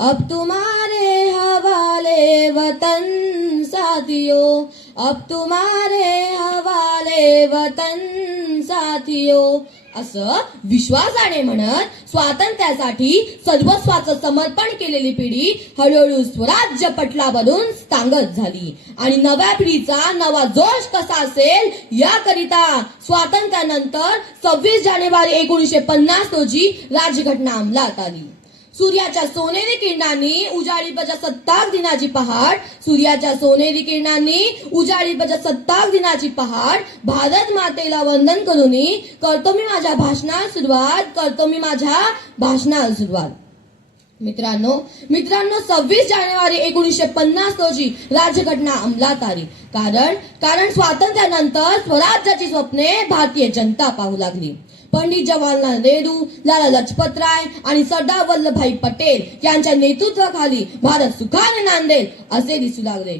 अब तुम्हारे हवाले वतन साथियों अब तुम्हारे हवाले वतन साथियों। असं विश्वासाने म्हणत स्वातंत्र्यासाठी सर्वस्वाचं समर्पण केलेली पिढी हळूहळू स्वराज्य पटलावरून सांगत झाली. आणि नव्या पिढीचा नवा जोश कसा असेल याकरिता स्वातंत्र्यानंतर सव्वीस जानेवारी एकोणीसशे पन्नास रोजी राजघटना अंमलात आली. सूर्याच्या सोनेरी किरणांनी उजाडी सत्ताक दिनाची पहाड सूर्याच्या सोनेरी किरणांनी उजाडी सत्ताक दिनाची पहाड. भारत मातेला वंदन करून करतो मी माझ्या भाषणाला सुरुवात करतो मी माझ्या भाषणाला सुरुवात. मित्रांनो मित्रांनो सव्वीस जानेवारी एकोणीसशे पन्नास रोजी राज्यघटना अंमलात आली. कारण कारण स्वातंत्र्यानंतर स्वराज्याची स्वप्ने भारतीय जनता पाहू लागली. पंडित जवाहरलाल नेहरू लाला लजपत राय आणि सरदार वल्लभभाई पटेल यांच्या नेतृत्वाखाली भारत सुखाने नांदेल असे दिसू लागले.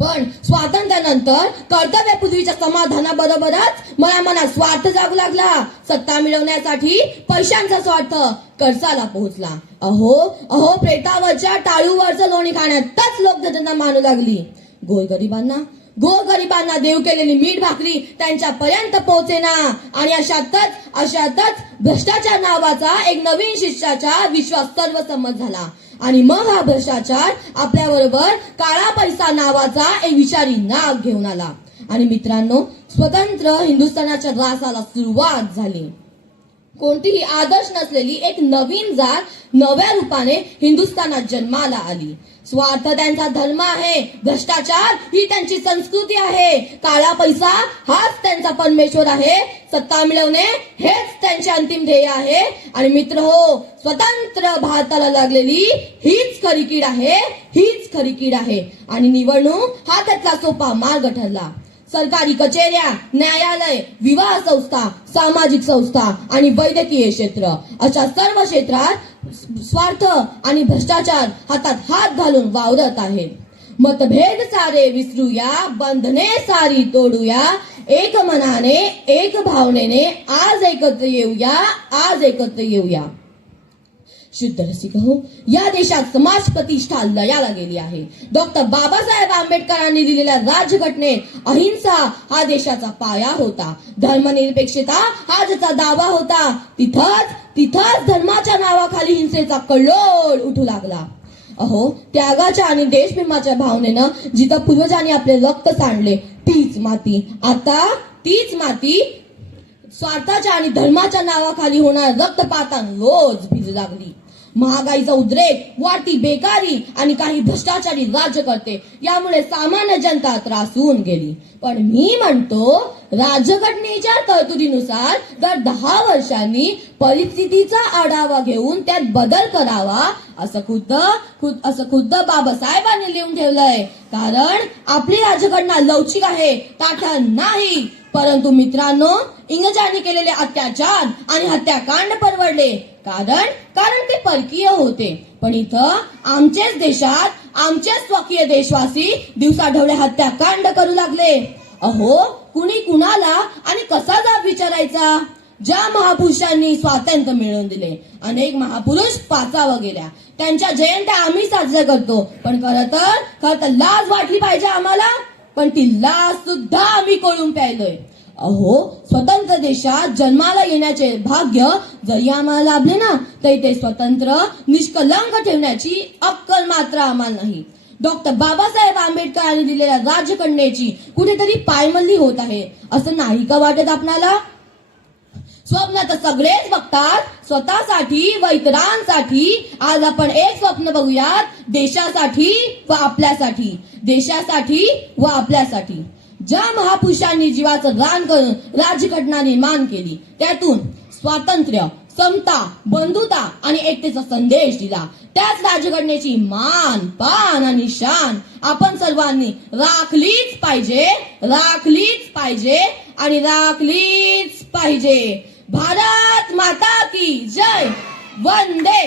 पण स्वातंत्र्यानंतर कर्तव्यपूर्वीच्या समाधानाबरोबरच मला मनात स्वार्थ जागू लागला. सत्ता मिळवण्यासाठी पैशांचा स्वार्थ कळसाला पोहोचला. अहो अहो प्रेतावरच्या टाळूवरचं लोणी खाण्यातच लोक मानू लागली. गोरगरिबांना गोरगरिबांना देव केलेली मीठ भाकरी त्यांच्यापर्यंत पोहोचेना आणि अशातच अशातच भ्रष्टाचार नावाचा एक नवीन शिष्याचा विश्वास सर्वसंमत झाला. आणि मग हा भ्रष्टाचार आपल्या बरोबर काळा पैसा नावाचा एक विचारी नाग घेऊन आला. आणि मित्रांनो स्वतंत्र हिंदुस्थानाच्या रासाला सुरुवात झाली. कोणतीही आदर्श नसलेली एक नवीन जात नव्या रूपाने हिंदुस्थानात जन्माला आली. स्वार्थ त्यांचा धर्म आहे भ्रष्टाचार ही त्यांची संस्कृती आहे. काळा पैसा हाच त्यांचा परमेश्वर आहे सत्ता मिळवणे हेच त्यांचे अंतिम ध्येय आहे. आणि मित्र हो स्वतंत्र भारताला लागलेली हीच खरी कीड आहे हीच खरी कीड आहे. आणि निवडणूक हा त्यातला सोपा मार्ग ठरला. सरकारी कचेऱ्या न्यायालय विवाह संस्था सामाजिक संस्था आणि वैद्यकीय क्षेत्र. अशा सर्व क्षेत्रात स्वार्थ आणि भ्रष्टाचार हातात हात घालून वावरत आहे मतभेद सारे विसरूया बंधने सारी तोडूया एक मनाने एक भावनेने आज एकत्र येऊया आज एकत्र येऊया. शुद्ध रसिक हो. या देशात समाज प्रतिष्ठा लयाला गेली आहे. डॉक्टर बाबासाहेब आंबेडकरांनी दिलेल्या राजघटनेत अहिंसा हा देशाचा पाया होता. धर्मनिरपेक्षता हा ज्याचा दावा होता तिथंच तिथंच धर्माच्या नावाखाली हिंसेचा कल्लोळ उठू लागला. अहो त्यागाच्या आणि देशप्रेमाच्या भावनेनं जिथं पूर्वजांनी आपले रक्त सांडले तीच माती. आता तीच माती स्वार्थाच्या आणि धर्माच्या नावाखाली होणार रक्तपातान रोज भिजू लागली. महागाईचा उद्रेक वाढती बेकारी आणि काही भ्रष्टाचारी राज्य करते. यामुळे सामान्य जनता त्रासून गेली. पण मी म्हणतो राज्यघटनेच्या तरतुदीनुसार दर दहा वर्षांनी परिस्थितीचा आढावा घेऊन त्यात बदल करावा असं खुद्द खुद असं खुद्द बाबासाहेबांनी लिहून ठेवलंय. कारण आपली राजघटना लवचिक आहे ताठा नाही. परंतु मित्रांनो इंग्रजांनी केलेले अत्याचार आणि हत्याकांड परवडले. कारण कारण ते परकीय होते. पण इथं आमच्याच देशात आमचेच स्वकीय देशवासी दिवसाढवळे हत्याकांड करू लागले. अहो कुणी कुणाला आणि कसा जाब विचारायचा? ज्या महापुरुषांनी स्वातंत्र्य मिळवून दिले अनेक महापुरुष पाचावं गेल्या. त्यांच्या जयंत्या आम्ही साजऱ्या करतो. पण खरं तर खरं तर लाज वाटली पाहिजे आम्हाला. पण ती लाज सुद्धा आम्ही कळून प्यायलोय. अहो स्वतंत्र देशात जन्माला येण्याचे भाग्य जरी आम्हाला लाभले ना तरी ते स्वतंत्र निष्कलंक ठेवण्याची अक्कल मात्र आम्हाला नाही. डॉक्टर बाबासाहेब आंबेडकरांनी दिलेल्या राजकन्याची कुठेतरी पायमल्ली होत आहे असं नाही का वाटत आपणाला? स्वप्न तर सगळेच बघतात स्वतःसाठी व इतरांसाठी. आज आपण एक स्वप्न बघूयात देशासाठी व आपल्यासाठी. देशासाठी व आपल्यासाठी. ज्या महापुरुषांनी जीवाचं दान करून राजघटनाने मान केली त्यातून स्वातंत्र्य समता बंधुता आणि एकतेचा संदेश दिला. त्याच राजघटनेची मान पान आणि शान आपण सर्वांनी राखलीच पाहिजे राखलीच पाहिजे आणि राखलीच पाहिजे. भारत माता की जय! वंदे